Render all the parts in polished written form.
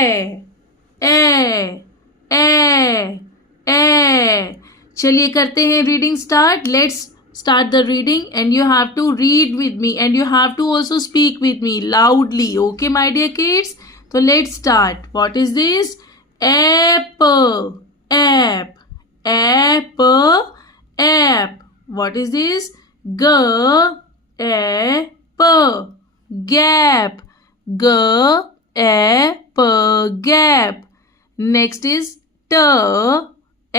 ए ए ए. चलिए करते हैं reading start. Let's start the reading and you have to read with me and you have to also speak with me loudly. Okay, my dear kids? So let's start. What is this? Apple. App. Apple. App. What is this? G. Apple. Gap. G. Apple. Gap. Next is T.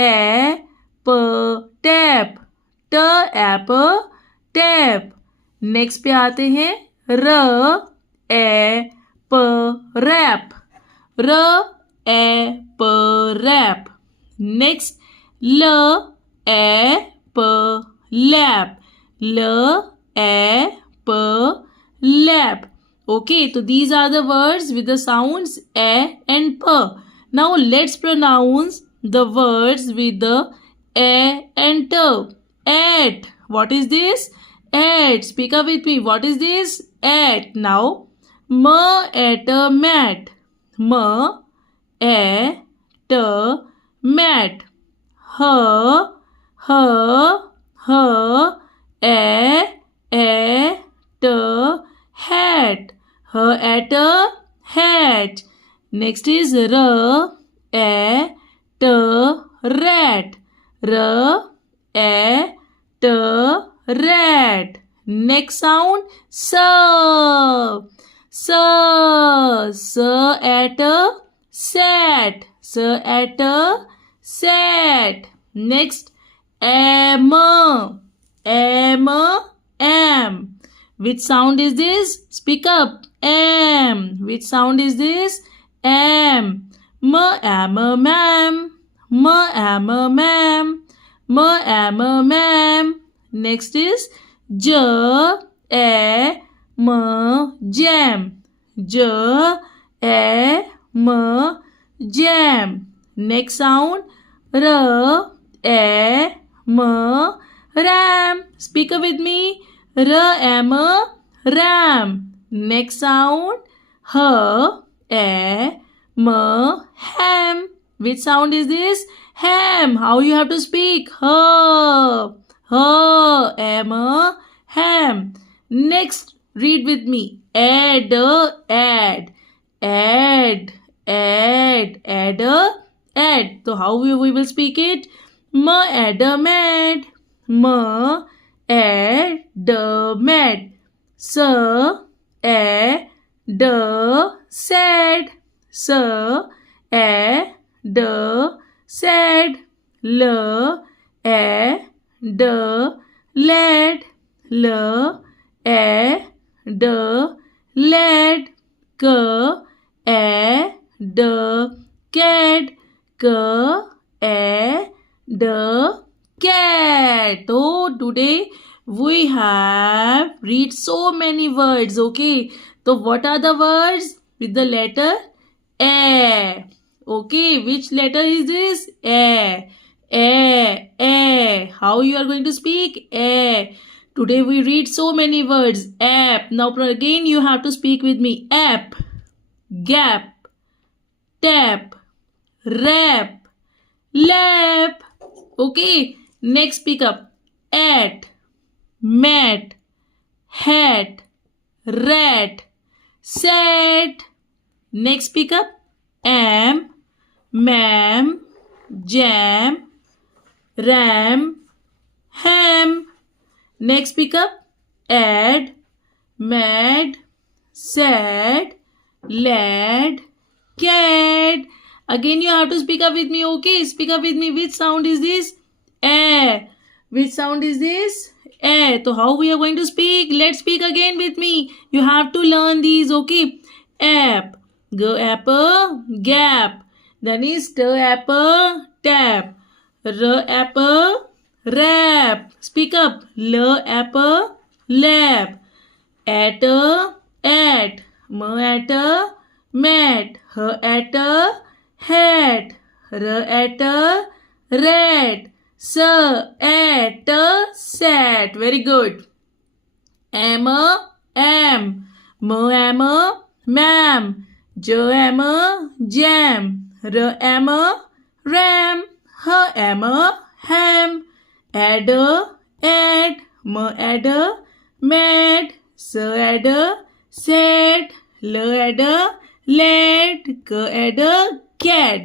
Apple. Tap. T apple tap. Next पे आते हैं र ए प rap. र ए प rap. Next ल ए प lap. ल ए प lap. Okay, so these are the words with the sounds a and p. Now let's pronounce the words with the a and t. At. What is this? At. Speak up with me. What is this? At. Now, m at a mat. M a t mat. H a t hat. H at a hat. Next is r a t rat. R a t rat. Next sound s. S at a sat. S at a sat. Next am. Am. Which sound is this? Speak up. Am. Which sound is this? Am. Am ma'am. Am ma'am. Am ma'am. Next is j a m jam. J a m jam. Next sound r a m ram. Speak up with me. R am ram. Next sound h a m ham. Which sound is this? Ham. How you have to speak? Am ham. Next, read with me. Add. So how we will speak it? Add. Mad. Sad. Sad. Lad. Lad. Cat. Cat. So today we have read so many words. Okay. So what are the words with the letter A? Okay, which letter is this? A. How you are going to speak? A. Today we read so many words. App. Now again you have to speak with me. App. Gap. Tap. Rap. Lap. Okay. Next pick up. At. Mat. Hat. Rat. Sat. Next pick up. Am. Ma'am. Jam. Ram. Ham. Next pick up. Add. Mad. Sad. Lad. Cat. Again you have to speak up with me. Okay, speak up with me. Which sound is this? A. Which sound is this? A. So how we are going to speak? Let's speak again with me. You have to learn these. Okay. App. G apple. Gap. Then is T apple. Tap. R apple. Rap. Speak up. L apple. Lap. At. At. M at. Mat. H at. Hat. R at. Rat. S at. Sat. Very good. Am. M am. Ma'am. J am a jam. R am a ram. H am a ham. Add a ad. M add a mad. S add a sad. L add a lad. K add a cat.